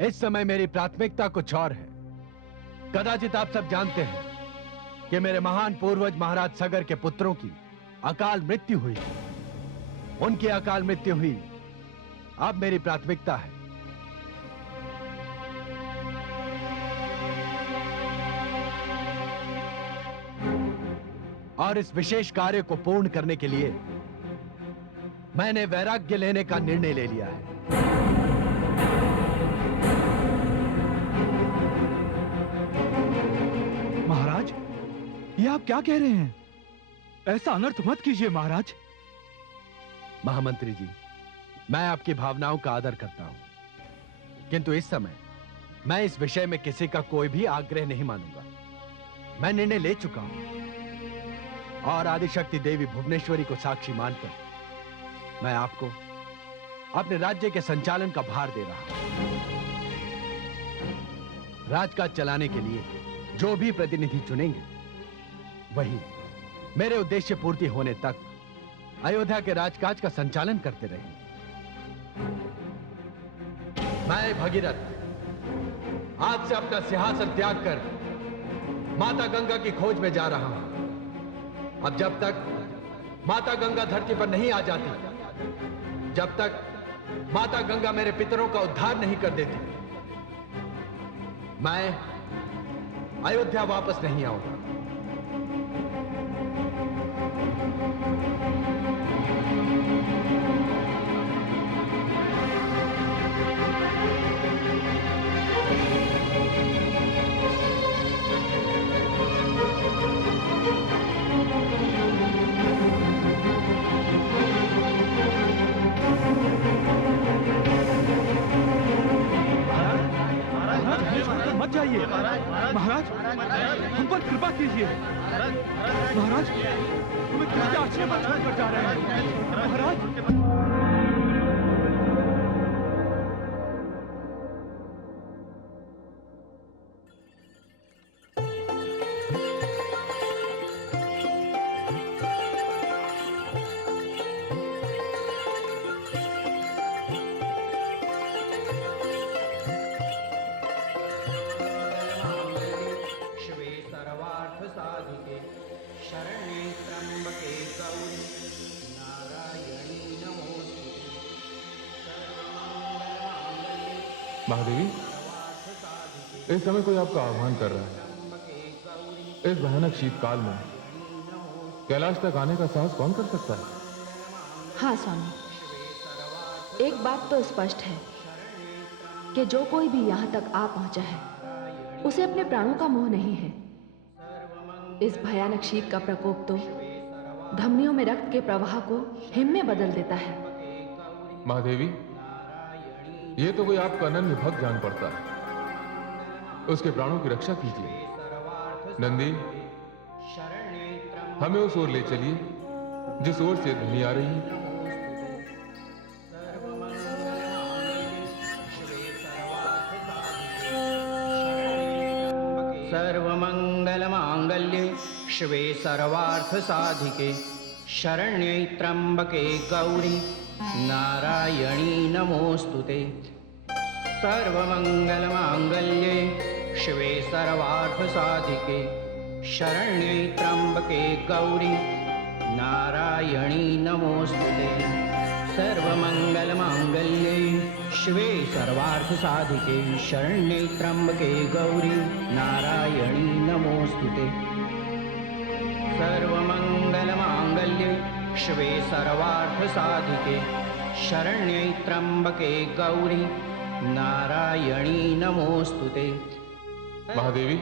इस समय मेरी प्राथमिकता कुछ और है। कदाचित आप सब जानते हैं कि मेरे महान पूर्वज महाराज सगर के पुत्रों की अकाल मृत्यु हुई। उनकी अकाल मृत्यु हुई, अब मेरी प्राथमिकता है और इस विशेष कार्य को पूर्ण करने के लिए मैंने वैराग्य लेने का निर्णय ले लिया है। महाराज, ये आप क्या कह रहे हैं? ऐसा अनर्थ मत कीजिए महाराज। महामंत्री जी, मैं आपकी भावनाओं का आदर करता हूं, किंतु इस समय मैं इस विषय में किसी का कोई भी आग्रह नहीं मानूंगा। मैं निर्णय ले चुका हूं और आदिशक्ति देवी भुवनेश्वरी को साक्षी मानकर मैं आपको अपने राज्य के संचालन का भार दे रहा हूं। राजकाज चलाने के लिए जो भी प्रतिनिधि चुनेंगे, वही मेरे उद्देश्य पूर्ति होने तक अयोध्या के राजकाज का संचालन करते रहेंगे। मैं भगीरथ आज से अपना सिंहासन त्याग कर माता गंगा की खोज में जा रहा हूं। अब जब तक माता गंगा धरती पर नहीं आ जाती, जब तक माता गंगा मेरे पितरों का उद्धार नहीं कर देती, मैं अयोध्या वापस नहीं आऊंगा। मत जाइए महाराज, हम पर कृपा कीजिए। महाराज, तुम्हें किसके आश्रय पर छोड़कर जा रहे हैं महाराज? महादेवी, इस समय कोई आपका आह्वान कर रहा है। इस भयानक शीतकाल में कैलाश तक आने का साहस कौन कर सकता है? हाँ स्वामी, एक बात तो स्पष्ट है कि जो कोई भी यहाँ तक आ पहुंचा है, उसे अपने प्राणों का मोह नहीं है। इस भयानक शीत का प्रकोप तो धमनियों में रक्त के प्रवाह को हिम में बदल देता है। महादेवी, ये तो कोई आपका अनन्य भक्त जान पड़ता है। उसके प्राणों की रक्षा कीजिए। नंदी, हमें उस ओर ले चलिए जिस ओर से ध्वनि आ रही है। सर्वमंगल मांगल्ये शिवे सर्वार्थ साधिके शरण्ये त्र्यंबके गौरी नारायणी नमोस्तुते। सर्वमंगल मांगल्ये शिवे सर्वार्थ साधिके शरण्ये त्र्यंबके गौरी नारायणी नमोस्तुते। सर्वमंगल मांगल्ये शिवे सर्वार्थ साधिके शरण्ये त्र्यंबके गौरी नारायणी नमोस्तुते। सर्वमंगल मांगल्ये शिवे सर्वार्थ साधिके शरण्ये त्र्यंबके गौरी नारायणी नमोस्तुते। महादेवी,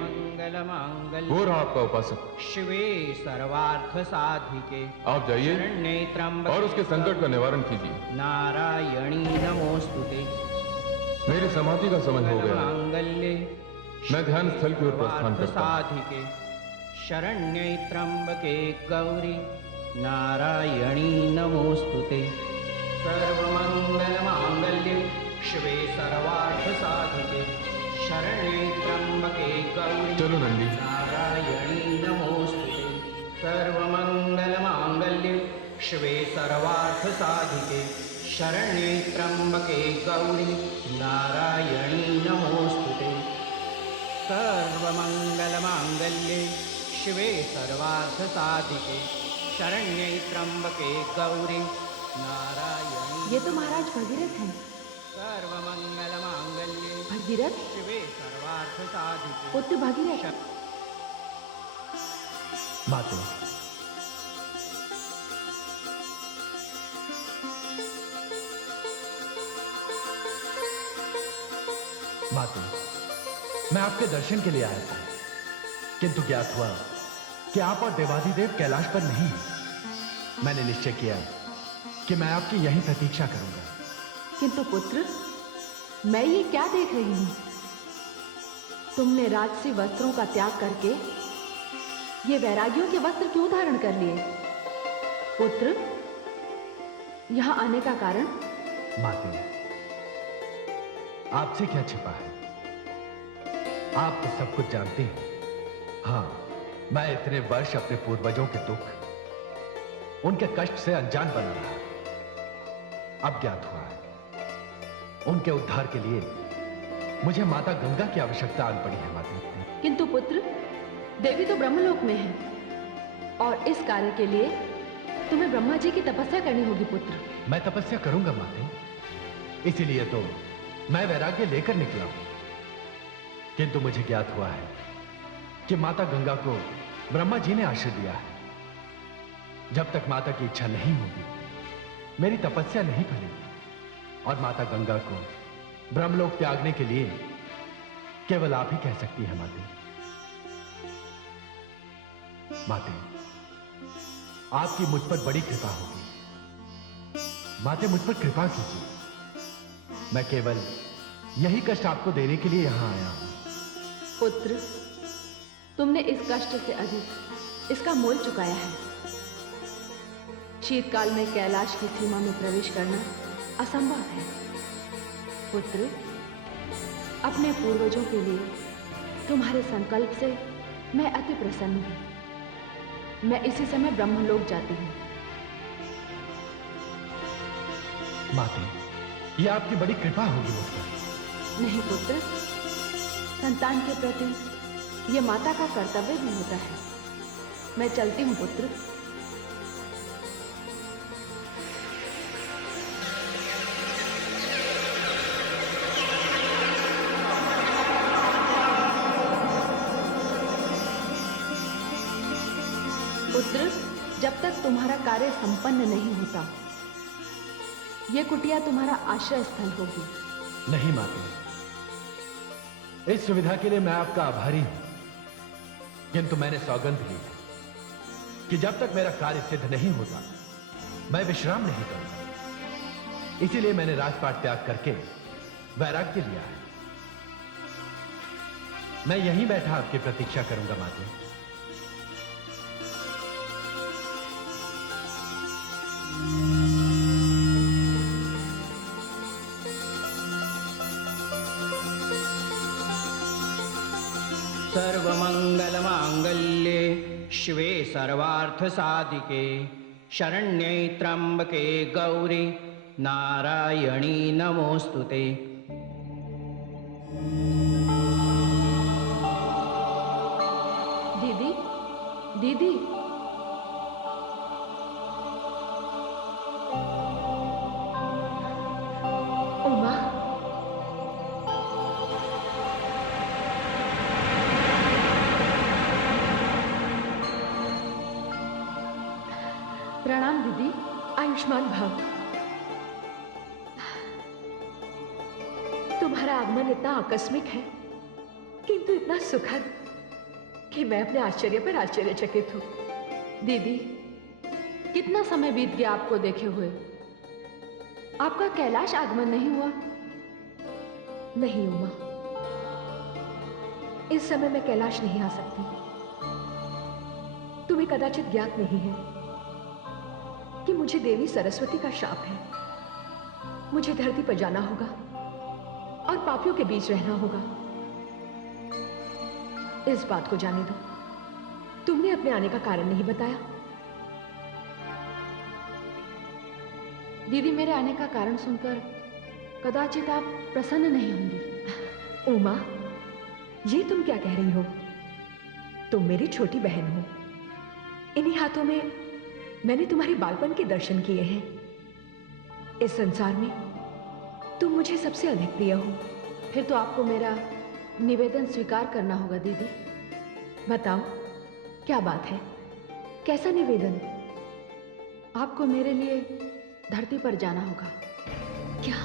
वो रहा आपका उपासक। शिवे सर्वार्थ साधिके आप जाइए शरण्ये त्र्यंबके और उसके संकट का निवारण कीजिए। नारायणी नमोस्तुते। मेरी समाधि का समय हो गया। मांगल्ये मैं ध्यान स्थल की ओर प्रस्थान करता हूं। साधिके शरण्ये त्र्यंबके गौरी नारायणी नमोस्तुते। सर्वमंगल मांगल्ये शिवे सर्वार्थ साधिके शरण्ये त्र्यंबके गौरी चलो नंदी, नारायणी नमोस्तुते। सर्वमंगल मांगल्ये शिवे सर्वार्थ साधिके शरण्ये त्र्यंबके गौरी नारायणी नमोस्तुते। सर्वमङ्गलमाङ्गल्ये शिवे सर्वार्थसाधिके शरण्ये त्र्यंबके गौरी नारायणी ये तो महाराज भगीरथ हैं। सर्वमंगलमांगल्ये भगीरथ, शिवे सर्वार्थसाधिके पुत्र भगीरथ। माते, माते, मैं आपके दर्शन के लिए आया था, किंतु ज्ञात हुआ कि आप और देवाधिदेव कैलाश पर नहीं हैं। मैंने निश्चय किया कि मैं आपकी यहीं प्रतीक्षा करूंगा। किंतु पुत्र, मैं ये क्या देख रही हूं? तुमने राजसी वस्त्रों का त्याग करके ये वैरागियों के वस्त्र क्यों धारण कर लिए? पुत्र, यहां आने का कारण? माते, आपसे क्या छिपा है? आप तो सब कुछ जानते हैं। हाँ, मैं इतने वर्ष अपने पूर्वजों के दुख, उनके कष्ट से अनजान बना रहा। अब ज्ञात हुआ है, उनके उद्धार के लिए मुझे माता गंगा की आवश्यकता आन पड़ी है। माते, किंतु पुत्र, देवी तो ब्रह्मलोक में है और इस कार्य के लिए तुम्हें ब्रह्मा जी की तपस्या करनी होगी। पुत्र, मैं तपस्या करूंगा माते, इसीलिए तो मैं वैराग्य लेकर निकला हूं। किंतु मुझे ज्ञात हुआ है कि माता गंगा को ब्रह्मा जी ने आश्रय दिया है। जब तक माता की इच्छा नहीं होगी, मेरी तपस्या नहीं फलेगी और माता गंगा को ब्रह्मलोक त्यागने के लिए केवल आप ही कह सकती है। माते, माते, आपकी मुझ पर बड़ी कृपा होगी। माते, मुझ पर कृपा कीजिए। मैं केवल यही कष्ट आपको देने के लिए यहां आया हूं। पुत्र, तुमने इस कष्ट से अधिक इसका मोल चुकाया है। शीतकाल में कैलाश की सीमा में प्रवेश करना असंभव है। पुत्र, अपने पूर्वजों के लिए तुम्हारे संकल्प से मैं अति प्रसन्न हूं। मैं इसी समय ब्रह्मलोक जाती हूं। माते, यह आपकी बड़ी कृपा होगी मुझ पर। नहीं पुत्र, संतान के प्रति यह माता का कर्तव्य भी होता है। मैं चलती हूं पुत्र। पुत्र, जब तक तुम्हारा कार्य संपन्न नहीं होता, यह कुटिया तुम्हारा आश्रय स्थल होगी। नहीं माते, इस सुविधा के लिए मैं आपका आभारी हूं, किंतु मैंने सौगंध ली है कि जब तक मेरा कार्य सिद्ध नहीं होता, मैं विश्राम नहीं करूंगा। इसीलिए मैंने राजपाट त्याग करके वैराग्य लिया है। मैं यहीं बैठा आपकी प्रतीक्षा करूंगा। माते, सर्वमंगलमांगल्ये शिवे सर्वार्थसाधिके शरण्ये त्र्यंबके गौरी नारायणी नमोस्तुते। दीदी, दीदी, उमा, प्रणाम दीदी। आयुष्मान भव। तुम्हारा आगमन इतना आकस्मिक है, किंतु इतना सुखद कि मैं अपने आश्चर्य पर आश्चर्यचकित हूं। दीदी, कितना समय बीत गया आपको देखे हुए। आपका कैलाश आगमन नहीं हुआ? नहीं उमा, इस समय मैं कैलाश नहीं आ सकती। तुम्हें कदाचित ज्ञात नहीं है कि मुझे देवी सरस्वती का शाप है। मुझे धरती पर जाना होगा और पापियों के बीच रहना होगा। इस बात को जाने दो, तुमने अपने आने का कारण नहीं बताया। दीदी, मेरे आने का कारण सुनकर कदाचित आप प्रसन्न नहीं होंगी। उमा, ये तुम क्या कह रही हो? तुम मेरी छोटी बहन हो। इन्हीं हाथों में मैंने तुम्हारे बालपन के दर्शन किए हैं। इस संसार में तुम मुझे सबसे अधिक प्रिय हो। फिर तो आपको मेरा निवेदन स्वीकार करना होगा दीदी। बताओ क्या बात है? कैसा निवेदन? आपको मेरे लिए धरती पर जाना होगा। क्या?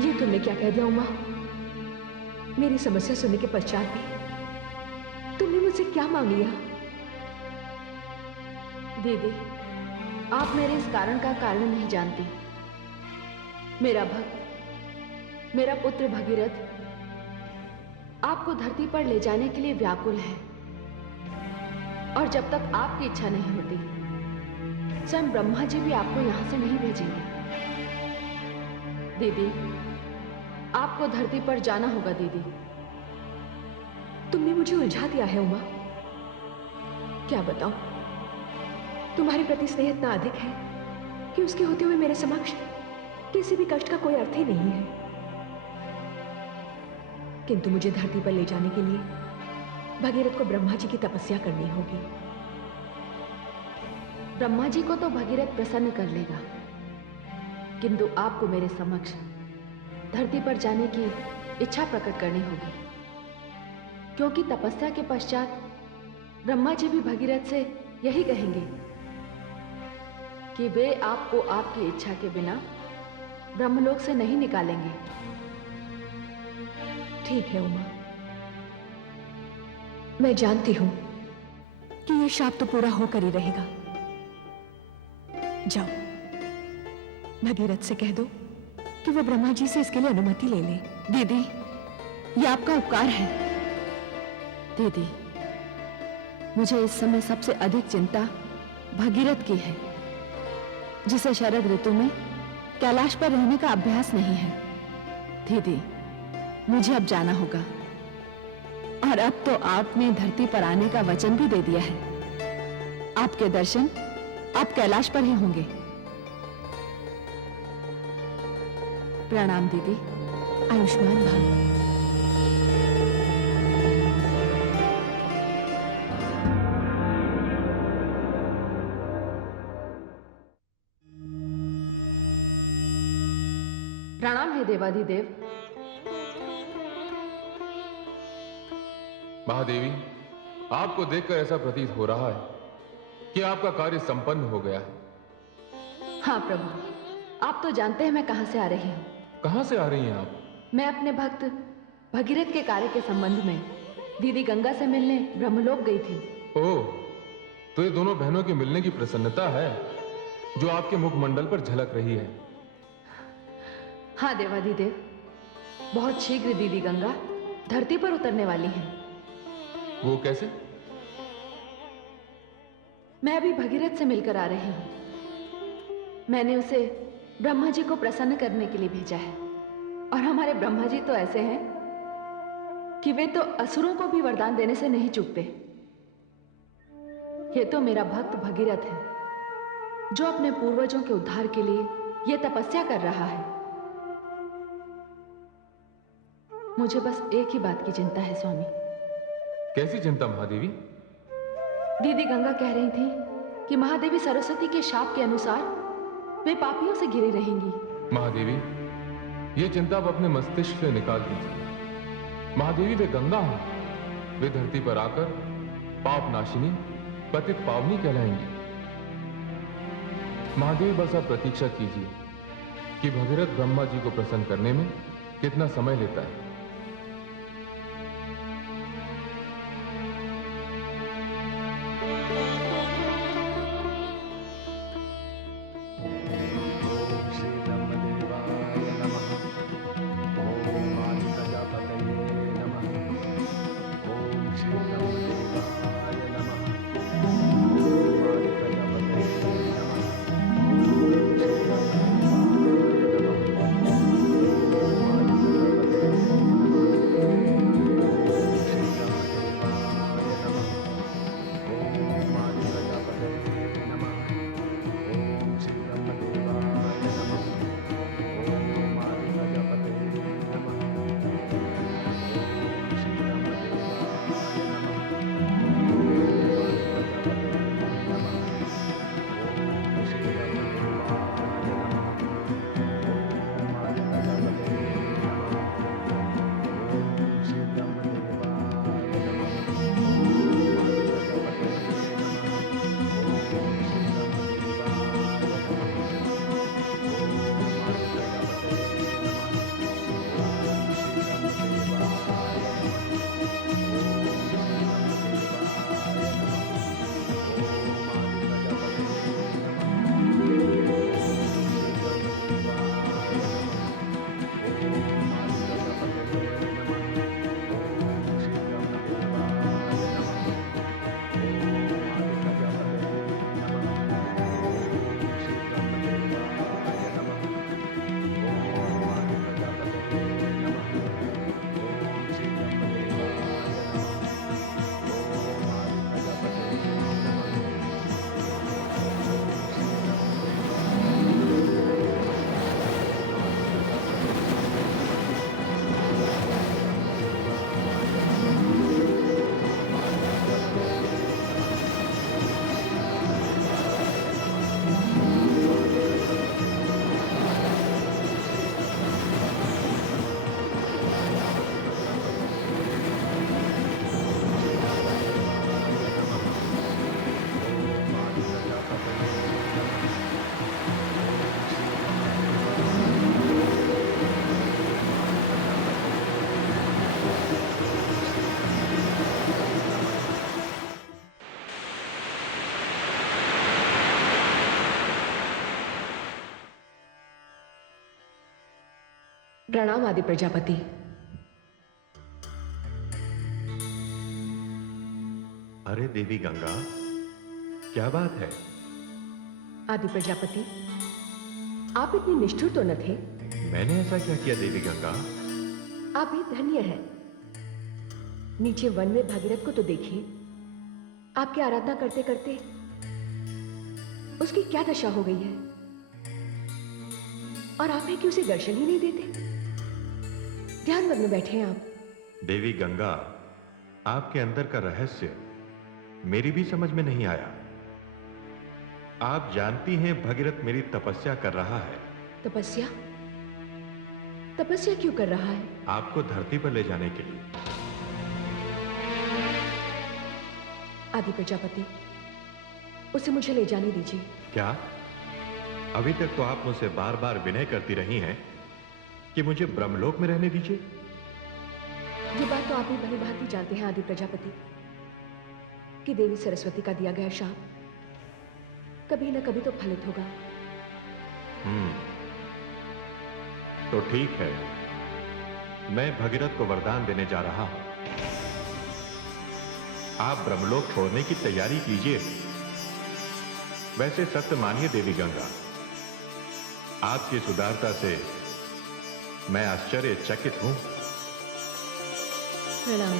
ये तुमने क्या कह दिया उमा? मेरी समस्या सुनने के पश्चात भी तुमने मुझसे क्या मांग लिया? दीदी, आप मेरे इस कारण का कारण नहीं जानती। मेरा भक्त, मेरा पुत्र भगीरथ आपको धरती पर ले जाने के लिए व्याकुल है। और जब तक आपकी इच्छा नहीं होती, स्वयं ब्रह्मा जी भी आपको यहां से नहीं भेजेंगे। दीदी, आपको धरती पर जाना होगा। दीदी, तुमने मुझे उलझा दिया है उमा। क्या बताऊं? तुम्हारे प्रति स्नेह इतना अधिक है कि उसके होते हुए मेरे समक्ष किसी भी कष्ट का कोई अर्थ ही नहीं है। किंतु मुझे धरती पर ले जाने के लिए भगीरथ को ब्रह्मा जी की तपस्या करनी होगी। ब्रह्मा जी को तो भगीरथ प्रसन्न कर लेगा, किंतु आपको मेरे समक्ष धरती पर जाने की इच्छा प्रकट करनी होगी, क्योंकि तपस्या के पश्चात ब्रह्मा जी भी भगीरथ से यही कहेंगे कि वे आपको आपकी इच्छा के बिना ब्रह्मलोक से नहीं निकालेंगे। ठीक है उमा, मैं जानती हूं कि यह शाप तो पूरा होकर ही रहेगा। जाओ, भगीरथ से कह दो कि वो ब्रह्मा जी से इसके लिए अनुमति ले ले। दीदी, ये आपका उपकार है। दीदी, मुझे इस समय सबसे अधिक चिंता भगीरथ की है, जिसे शरद ऋतु में कैलाश पर रहने का अभ्यास नहीं है। दीदी, मुझे अब जाना होगा, और अब तो आपने धरती पर आने का वचन भी दे दिया है। आपके दर्शन आप कैलाश पर ही होंगे। प्रणाम दीदी, आयुष्मान भव। प्रणाम है देवाधिदेव। महादेवी, आपको देखकर ऐसा प्रतीत हो रहा है कि आपका कार्य संपन्न हो गया है। हाँ प्रभु, आप तो जानते हैं मैं कहां से आ रही हूँ। कहां से आ रही हैं आप? मैं अपने भक्त भगीरथ के कार्य के संबंध में दीदी गंगा से मिलने ब्रह्मलोक गई थी। ओह, तो ये दोनों बहनों के मिलने की प्रसन्नता है जो आपके मुखमंडल पर झलक रही है। हाँ देवाधिदेव, बहुत शीघ्र दीदी गंगा धरती पर उतरने वाली हैं। वो कैसे? मैं अभी भगीरथ से मिलकर आ रही हूं। मैंने उसे ब्रह्मा जी को प्रसन्न करने के लिए भेजा है, और हमारे ब्रह्मा जी तो ऐसे हैं कि वे तो असुरों को भी वरदान देने से नहीं चूकते। ये तो मेरा भक्त भगीरथ है, जो अपने पूर्वजों के उद्धार के लिए यह तपस्या कर रहा है। मुझे बस एक ही बात की चिंता है स्वामी। कैसी चिंता महादेवी? दीदी गंगा कह रही थी कि महादेवी सरस्वती के शाप के अनुसार वे पापियों से घिरी रहेंगी। महादेवी, ये चिंता आप अपने मस्तिष्क से निकाल दीजिए। महादेवी वे गंगा हैं। वे धरती पर आकर पाप नाशिनी, पतित पावनी कहलाएंगी। महादेवी, बस आप प्रतीक्षा कीजिए कि भगीरथ ब्रह्मा जी को प्रसन्न करने में कितना समय लेता है। प्रणाम आदि प्रजापति। अरे देवी गंगा, क्या बात है? आदि प्रजापति, आप इतने निष्ठुर तो न थे। मैंने ऐसा क्या किया देवी गंगा? आप ही धन्य हैं। नीचे वन में भागीरथ को तो देखिए, आपकी आराधना करते करते उसकी क्या दशा हो गई है, और आप हैं कि उसे दर्शन ही नहीं देते। ध्यान मग्न बैठे हैं आप। देवी गंगा, आपके अंदर का रहस्य मेरी भी समझ में नहीं आया। आप जानती हैं भगीरथ मेरी तपस्या कर रहा है। तपस्या? तपस्या क्यों कर रहा है? आपको धरती पर ले जाने के लिए। आदि प्रजापति, उसे मुझे ले जाने दीजिए। क्या? अभी तक तो आप मुझसे बार बार विनय करती रही हैं कि मुझे ब्रह्मलोक में रहने दीजिए। ये बात तो आप ही भली भांति जानते हैं आदि प्रजापति, कि देवी सरस्वती का दिया गया शाप कभी न कभी तो फलित होगा। तो ठीक है, मैं भगीरथ को वरदान देने जा रहा हूं। आप ब्रह्मलोक छोड़ने की तैयारी कीजिए। वैसे सत्य मानिए देवी गंगा, आपकी इस उदारता से मैं आश्चर्यचकित हूं। प्रणाम।